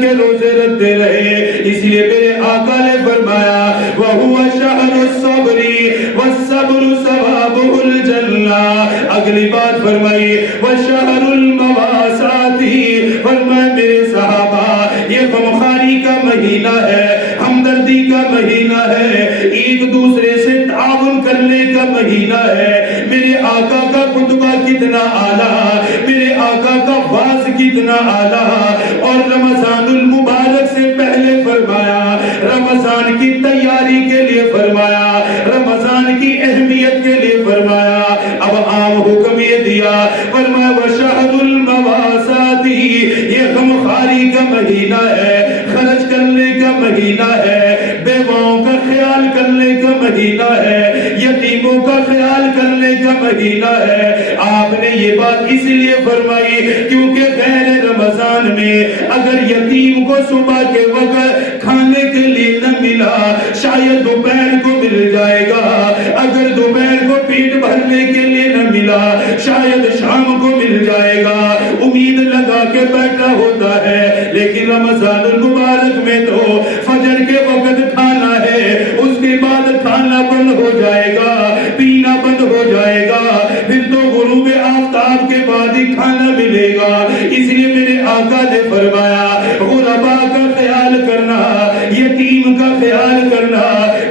کے روزے رکھتے رہے. اس لیے میرے آقا نے فرمایا وَهُوَ شَهْرُ الصَّبْرِ وَالصَّبْرُ ثَوَابُهُ الْجَنَّةُ. اگلی بات فرمائی وَشَهْرُ الْمَوَاسَاتِ. فرمایا میرے صحابہ یہ غمخواری کا مہینہ ہے, ہمدردی کا مہینہ ہے, ایک دوسرے سے تعاون کرنے کا مہینہ ہے. میرے آقا کا خطبہ کتنا اعلیٰ, میرے آقا کا واعظ کتنا اعلیٰ. اور رمضان المبارک سے پہلے فرمایا, رمضان کی تیاری کے لیے فرمایا, رمضان کی اہمیت کے لیے فرمایا. اب عام حکم یہ دیا, فرمایا وَشَهْرُ الْمَوَاسَاتِ. یہ غمخواری کا مہینہ ہے, خرچ کرنے کا مہینہ ہے, بیواؤں کا خیال کرنے کا مہینہ ہے, یتیموں کا خیال کرنے کا مہینہ ہے. آپ نے یہ بات اس لیے فرمائی کیونکہ غیر رمضان میں اگر یتیم کو صبح کے وقت کھانے کے لیے نہ ملا, شاید دوپہر کو مل جائے گا. اگر دوپہر کو پیٹ بھرنے کے لیے نہ ملا, شاید شام کو مل جائے گا. امید لگا کے بیٹھا ہوتا ہے, لیکن رمضان المبارک میں تو فجر کے وقت کھانا ہے, اس کے بعد کھانا بند ہو جائے گا, پینا بند ہو جائے گا, پھر تو غروب آفتاب کے بعد ہی کھانا ملے گا. اس لیے میرے آقا نے فرمایا غربا کا خیال کرنا, یتیم کا خیال کرنا,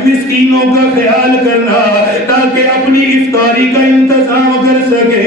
مسکینوں کا خیال کرنا, تاکہ اپنی افطاری کا انتظام کر سکے,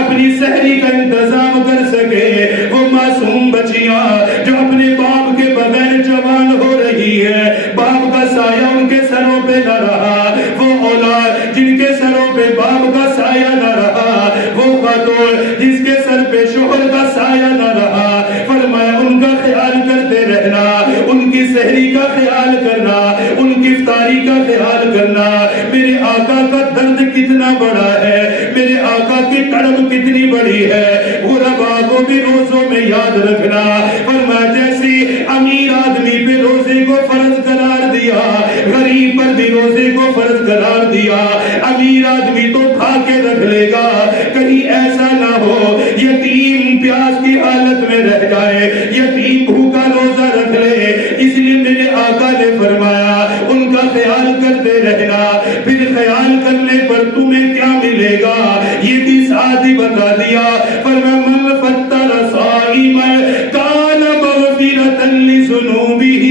اپنی سحری کا انتظام کر سکے. وہ معصوم بچیاں جو اپنے باپ کے بغیر جوان ہو رہی ہے, باپ کا سایہ ان کے سروں پہ نہ رہا, وہ اولاد جن کے سروں پہ باپ کا سایہ نہ رہا, وہ خاتون جس کے سر پہ شوہر کا سایہ نہ رہا, فرمایا ان کا خیال کرتے رہنا, ان کی سحری کا خیال کرنا, ان کی افطاری کا خیال کرنا. میرے آقا کا درد کتنا بڑا ہے, میرے آقا کی تڑپ کتنی بڑی ہے. غربا کو بھی روزوں میں یاد رکھنا. فرمایا جیسے امیر آدمی پہ روزے کو فرض قرار دیا, غریب پر بھی روزے کو فرض قرار دیا. امیر آدمی تو کھا کے رکھ لے گا, کہیں ایسا نہ ہو یتیم پیاس کی حالت میں رہ جائے, یتیم بھوکا روزہ رکھ لے. اس لیے میرے آقا نے فرمایا ان کا خیال کرتے رہنا. پھر خیال کرنے پر تمہیں کیا ملے گا یہ بھی ساتھ ہی بتا دیا. فرمایا من فطر صائما کان مغفرۃ لذنوبہ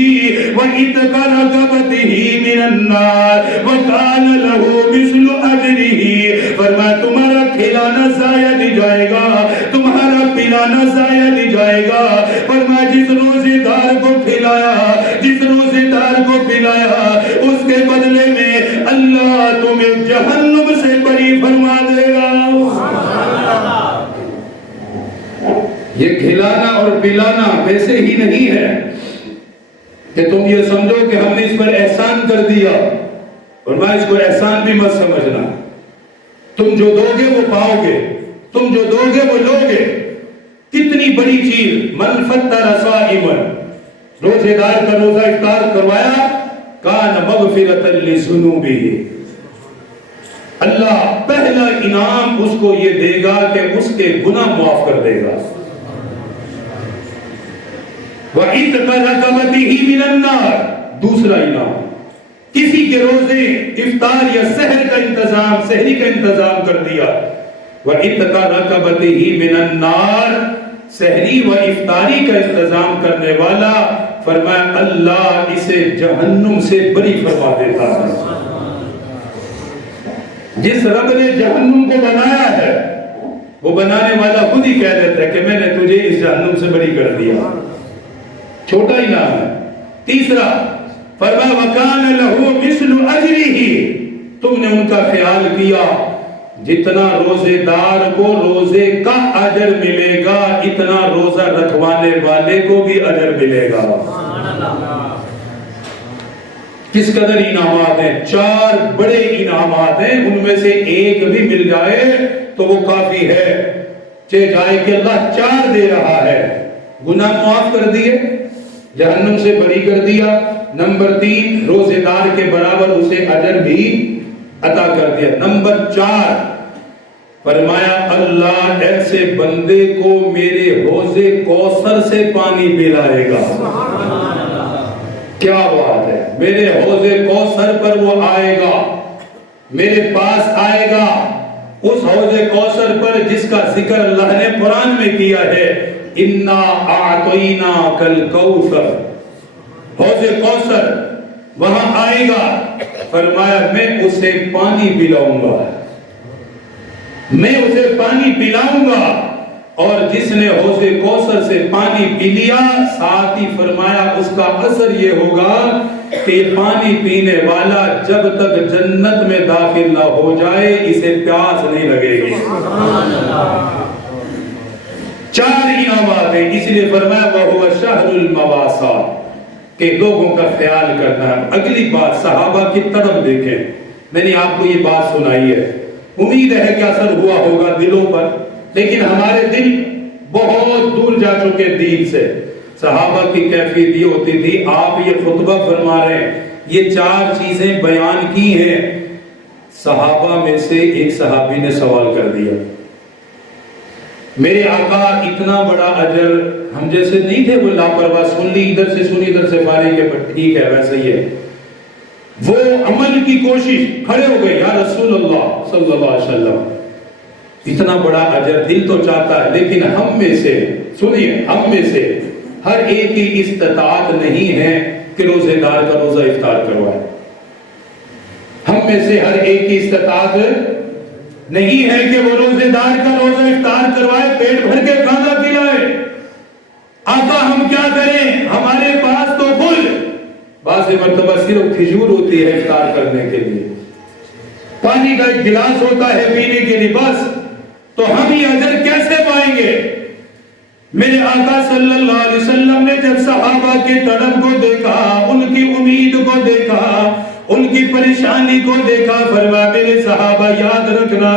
وعتق رقبتہ من النار وکان لہ مثل اجرہ. فرمایا تمہارا کھلانا ضائع نہیں جائے گا, تمہارا پلانا ضائع نہیں جائے گا. فرمایا جس روزے دار کو کھلایا, جس روزے دار کو پلایا, اس کے بدلے میں اللہ تمہیں جہنم سے بری فرما دے گا. یہ کھلانا اور پلانا ویسے ہی نہیں ہے کہ تم یہ سمجھو کہ ہم نے اس پر احسان کر دیا, اور میں اس کو احسان بھی مت سمجھنا. تم جو دو گے وہ پاؤ گے, تم جو دو گے وہ لو گے. کتنی بڑی چیز. من فطر صائما, روزے دار کا روزہ افطار کروایا, کان مغفرۃ لذنوبہ. اللہ پہلا انعام اس کو یہ دے گا کہ اس کے گناہ معاف کر دے گا. وعتق رقبتہ من النار. دوسرا انعام, کسی کے روزے افطار یا سحر کا انتظام, سحری کا انتظام کر دیا. وعتق رقبتہ من النار, سحری و افطاری کا انتظام کرنے والا, فرمایا اللہ اسے جہنم سے بری فرما دیتا ہے. جس رب نے جہنم کو بنایا ہے وہ بنانے والا خود ہی کہہ دیتا ہے کہ میں نے تجھے اس جہنم سے بری کر دیا. چھوٹا ہی نام ہے. تیسرا فرمایا وَكَانَ لَهُ مِثْلُ أَجْرِهِ. تم نے ان کا خیال کیا, جتنا روزے دار کو روزے کا اجر ملے گا اتنا روزہ رکھوانے والے کو بھی اجر ملے گا. کس قدر انعامات ہیں, 4 بڑے انعامات ہیں, ان میں سے ایک بھی مل جائے تو وہ کافی ہے. چاہے جائے کہ اللہ 4 دے رہا ہے, گناہ معاف کر دیے, جہنم سے بری کر دیا. نمبر 3 روزے دار کے برابر اسے اجر بھی عطا کر دیا. نمبر 4 فرمایا اللہ ایسے بندے کو میرے حوض کوثر سے پانی پلائے گا. کیا بات ہے. میرے حوض کوثر پر وہ آئے گا, میرے پاس آئے گا, اس حوض کوثر پر جس کا ذکر اللہ نے قرآن میں کیا ہے, انا اعطیناک الکوثر, حوض کوثر, وہاں آئے گا. فرمایا میں اسے پانی پلاؤں گا, میں اسے پانی پلاؤں گا. اور جس نے حوض کوثر سے پانی پی لیا, ساتھ ہی فرمایا اس کا اثر یہ ہوگا کہ پانی پینے والا جب تک جنت میں داخل نہ ہو جائے اسے پیاس نہیں لگے گی. 4 انعامات ہیں. اس لیے فرمایا وَهُوَ شَهْرُ الْمَوَاسَاتِ کہ لوگوں کا خیال کرنا ہے. اگلی بات صحابہ کی طرف دیکھیں. میں نے آپ کو یہ بات سنائی ہے, امید ہے کہ اثر ہوا ہوگا دلوں پر, لیکن ہمارے دل بہت دور جا چکے دین سے. صحابہ کی کیفیت یہ ہوتی تھی, آپ یہ خطبہ فرما رہے ہیں, یہ 4 چیزیں بیان کی ہیں. صحابہ میں سے ایک صحابی نے سوال کر دیا, میرے آقا اتنا بڑا اجر, ہم جیسے نہیں تھے وہ لاپرواہ, سن لی ادھر سے سنی ادھر سے فارغ ہے, بٹ ٹھیک ہے ویسے ہی ہے. وہ عمل کی کوشش, کھڑے ہو گئے, یا رسول اللہ صلی اللہ علیہ وسلم اتنا بڑا اجر دل تو چاہتا ہے, لیکن ہم میں سے, سنیے, ہم میں سے ہر ایک کی استطاعت نہیں ہے کہ روزے دار کا روزہ افطار کروائے. ہم میں سے ہر ایک کی استطاعت نہیں ہے کہ وہ روزے دار کا روزہ افطار کروائے, پیٹ بھر کے کھانا کھلائے. آقا ہم کیا کریں, ہمارے پاس تو کل بعض مرتبہ صرف کھجور ہوتی ہے افطار کرنے کے لیے, پانی کا ایک گلاس ہوتا ہے پینے کے لیے بس, تو ہم یہ اجر کیسے پائیں گے؟ میرے آقا صلی اللہ علیہ وسلم نے جب صحابہ کے طلب کو دیکھا, ان کی امید کو دیکھا, ان کی پریشانی کو دیکھا, فرمایا میرے صحابہ یاد رکھنا,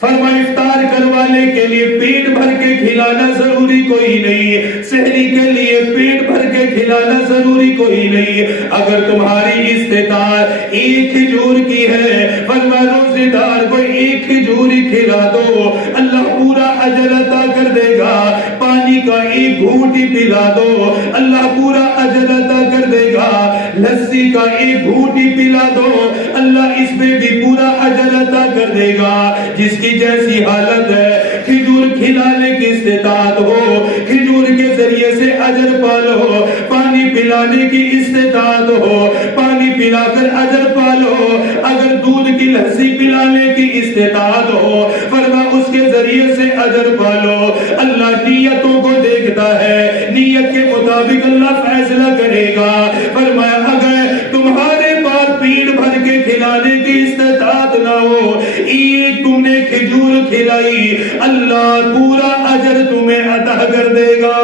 فرمایا افطار کروانے کے لیے پیٹ بھر کے کھلانا ضروری کوئی نہیں, سحری کے لیے پیٹ بھر کے کھلانا ضروری کوئی نہیں. اگر تمہاری استطاعت ایک کھجور کی ہے, فرمایا روزے دار کو ایک کھجور ہی کھلا دو, اللہ پورا اجر عطا کر دے گا. پانی کا ایک گھونٹ ہی پلا دو, اللہ پورا اجر عطا کر دے گا. لسی کا ایک گھونٹ ہی پلا دو, اللہ اس میں بھی پورا اجر عطا کر دے گا. جس کی جیسی حالت ہے, کھجور کھلانے کی استطاعت ہو, کھجور کے ذریعے سے اجر پالو, پانی پلانے کی استطاعت ہو, پانی پلا کر اجر پالو, اگر دودھ کی لسی پلانے کی استطاعت ہو, فرما اس کے ذریعے سے اجر پالو. اللہ نیتوں کو دیکھتا ہے, نیت کے مطابق اللہ فیصلہ کرے گا. فرمایا اگر تمہارے پاس پیٹ بھر کے کھلانے کی استطاعت نہ ہو, ایک تم نے کھجور کھلائی, اللہ پورا اجر تمہیں عطا کر دے گا.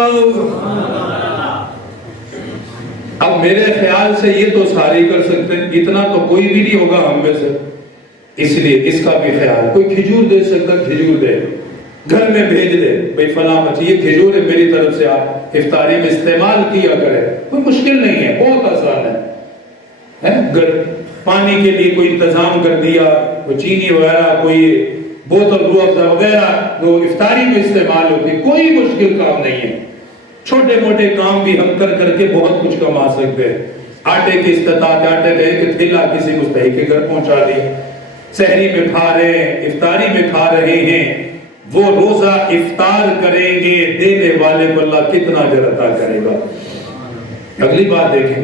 اب میرے خیال سے یہ تو سارے کر سکتے ہیں, اتنا تو کوئی بھی نہیں ہوگا ہم میں سے, اس لیے اس کا بھی خیال, کوئی کھجور دے سکتا کھجور دے, گھر میں بھیج دے, بھئی فلاں بچی یہ کھجور ہے میری طرف سے آپ افطاری میں استعمال کیا کرے, کوئی مشکل نہیں ہے, بہت آسان ہے. پانی کے لیے کوئی انتظام کر دیا, کوئی چینی وغیرہ, کوئی بوتل روح افزا وغیرہ جو افطاری میں استعمال ہوتی, کوئی مشکل کام نہیں ہے. چھوٹے موٹے کام بھی ہم کر کر کے بہت کچھ کما سکتے ہیں. آٹے کی استطاعت, آٹے کا ایک تھیلا کسی مستحق کے گھر پہنچا دی, سحری میں کھا رہے ہیں, افطاری میں کھا رہے ہیں, وہ روزہ افطار کریں گے, دینے والے کو اللہ کتنا اجر عطا کرے گا. اگلی بات دیکھیں,